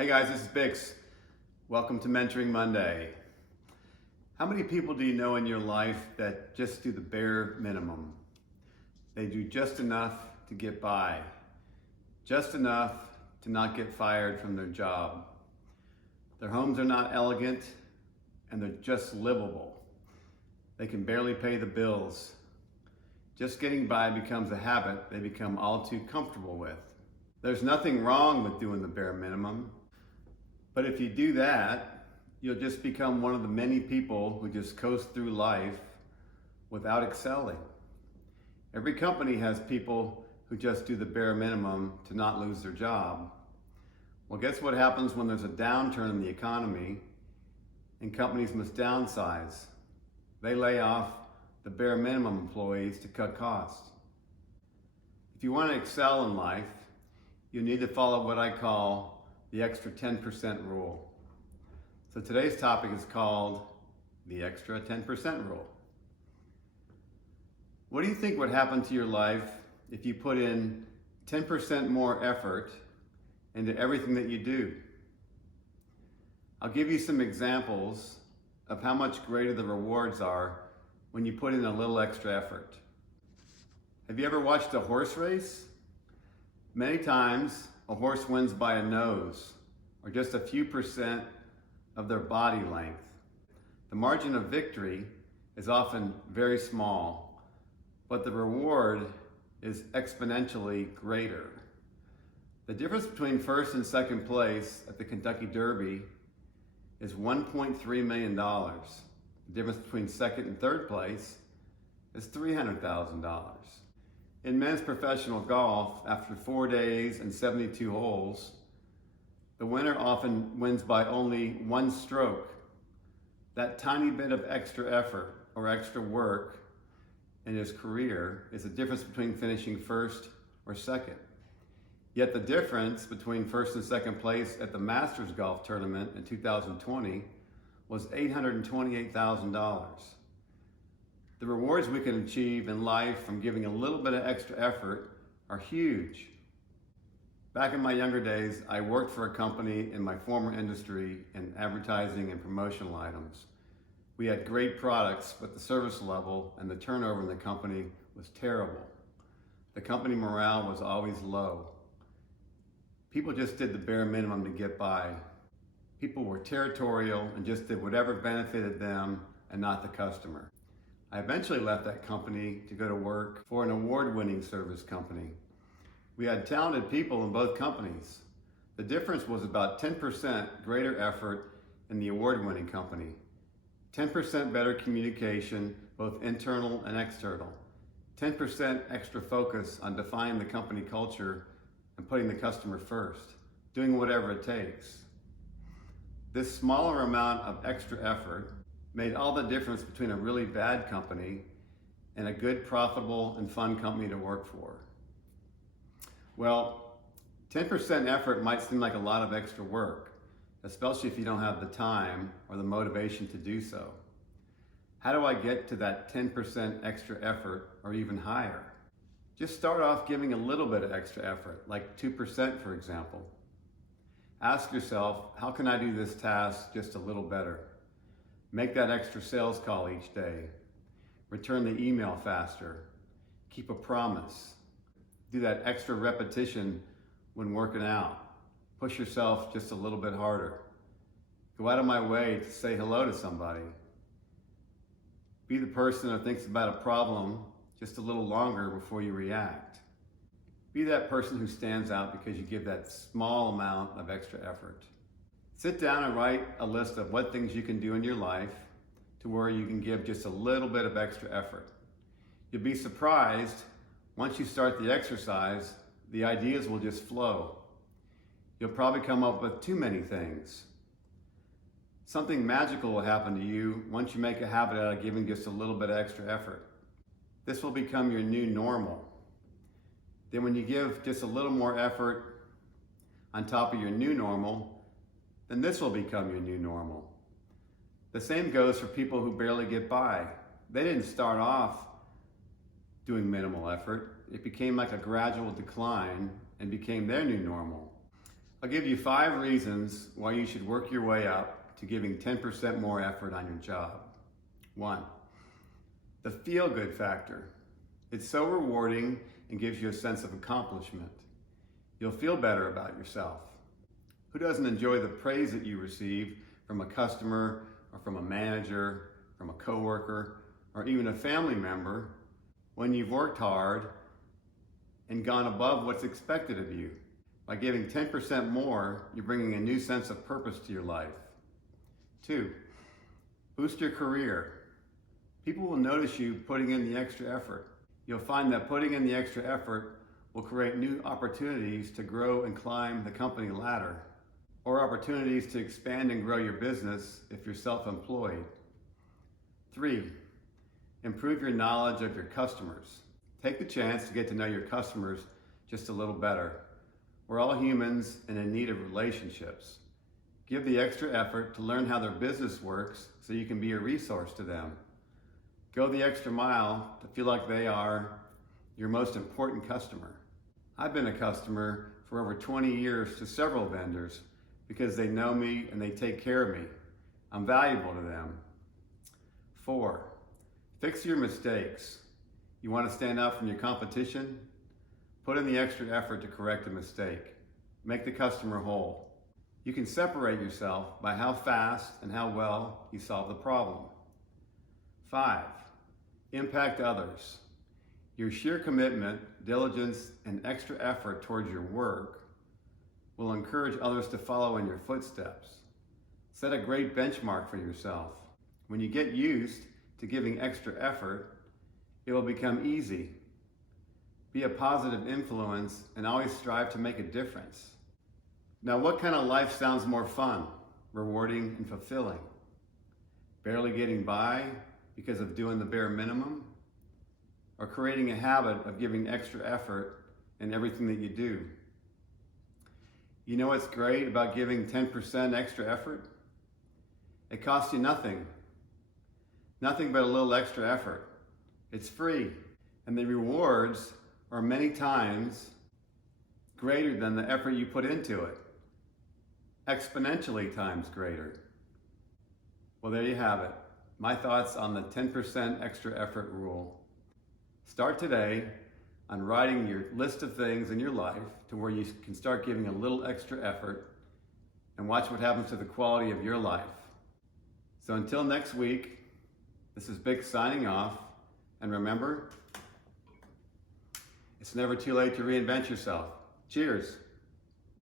Hey guys, this is BiXX. Welcome to Mentoring Monday. How many people do you know in your life that just do the bare minimum? They do just enough to get by, just enough to not get fired from their job. Their homes are not elegant and they're just livable. They can barely pay the bills. Just getting by becomes a habit they become all too comfortable with. There's nothing wrong with doing the bare minimum. But if you do that, you'll just become one of the many people who just coast through life without excelling. Every company has people who just do the bare minimum to not lose their job. Well, guess what happens when there's a downturn in the economy and companies must downsize? They lay off the bare minimum employees to cut costs. If you want to excel in life, you need to follow what I call the extra 10% rule. So today's topic is called the extra 10% rule. What do you think would happen to your life if you put in 10% more effort into everything that you do? I'll give you some examples of how much greater the rewards are when you put in a little extra effort. Have you ever watched a horse race? Many times, a horse wins by a nose, or just a few percent of their body length. The margin of victory is often very small, but the reward is exponentially greater. The difference between first and second place at the Kentucky Derby is $1.3 million. The difference between second and third place is $300,000. In men's professional golf, after 4 days and 72 holes, the winner often wins by only one stroke. That tiny bit of extra effort or extra work in his career is the difference between finishing first or second. Yet the difference between first and second place at the Masters Golf Tournament in 2020 was $828,000. The rewards we can achieve in life from giving a little bit of extra effort are huge. Back in my younger days, I worked for a company in my former industry in advertising and promotional items. We had great products, but the service level and the turnover in the company was terrible. The company morale was always low. People just did the bare minimum to get by. People were territorial and just did whatever benefited them and not the customer. I eventually left that company to go to work for an award-winning service company. We had talented people in both companies. The difference was about 10% greater effort in the award-winning company, 10% better communication, both internal and external, 10% extra focus on defining the company culture and putting the customer first, doing whatever it takes. This smaller amount of extra effort made all the difference between a really bad company and a good, profitable, and fun company to work for. Well, 10% effort might seem like a lot of extra work, especially if you don't have the time or the motivation to do so. How do I get to that 10% extra effort or even higher? Just start off giving a little bit of extra effort, like 2% for example. Ask yourself, how can I do this task just a little better? Make that extra sales call each day. Return the email faster. Keep a promise. Do that extra repetition when working out. Push yourself just a little bit harder. Go out of my way to say hello to somebody. Be the person who thinks about a problem just a little longer before you react. Be that person who stands out because you give that small amount of extra effort. Sit down and write a list of what things you can do in your life to where you can give just a little bit of extra effort. You'll be surprised, once you start the exercise, the ideas will just flow. You'll probably come up with too many things. Something magical will happen to you once you make a habit out of giving just a little bit of extra effort. This will become your new normal. Then when you give just a little more effort on top of your new normal, then this will become your new normal. The same goes for people who barely get by. They didn't start off doing minimal effort. It became like a gradual decline and became their new normal. I'll give you 5 reasons why you should work your way up to giving 10% more effort on your job. 1, the feel-good factor. It's so rewarding and gives you a sense of accomplishment. You'll feel better about yourself. Who doesn't enjoy the praise that you receive from a customer or from a manager, from a coworker, or even a family member when you've worked hard and gone above what's expected of you? By giving 10% more, you're bringing a new sense of purpose to your life. 2, boost your career. People will notice you putting in the extra effort. You'll find that putting in the extra effort will create new opportunities to grow and climb the company ladder, or opportunities to expand and grow your business if you're self-employed. 3, improve your knowledge of your customers. Take the chance to get to know your customers just a little better. We're all humans and in need of relationships. Give the extra effort to learn how their business works so you can be a resource to them. Go the extra mile to feel like they are your most important customer. I've been a customer for over 20 years to several vendors because they know me and they take care of me. I'm valuable to them. 4, fix your mistakes. You want to stand out from your competition? Put in the extra effort to correct a mistake. Make the customer whole. You can separate yourself by how fast and how well you solve the problem. 5, impact others. Your sheer commitment, diligence, and extra effort towards your work will encourage others to follow in your footsteps. Set a great benchmark for yourself. When you get used to giving extra effort, it will become easy. Be a positive influence and always strive to make a difference. Now, what kind of life sounds more fun, rewarding, and fulfilling? Barely getting by because of doing the bare minimum? Or creating a habit of giving extra effort in everything that you do? You know what's great about giving 10% extra effort? It costs you nothing. Nothing but a little extra effort. It's free, and the rewards are many times greater than the effort you put into it. Exponentially times greater. Well, there you have it. My thoughts on the 10% extra effort rule. Start today on writing your list of things in your life to where you can start giving a little extra effort and watch what happens to the quality of your life. So until next week, this is BiXX signing off. And remember, it's never too late to reinvent yourself. Cheers.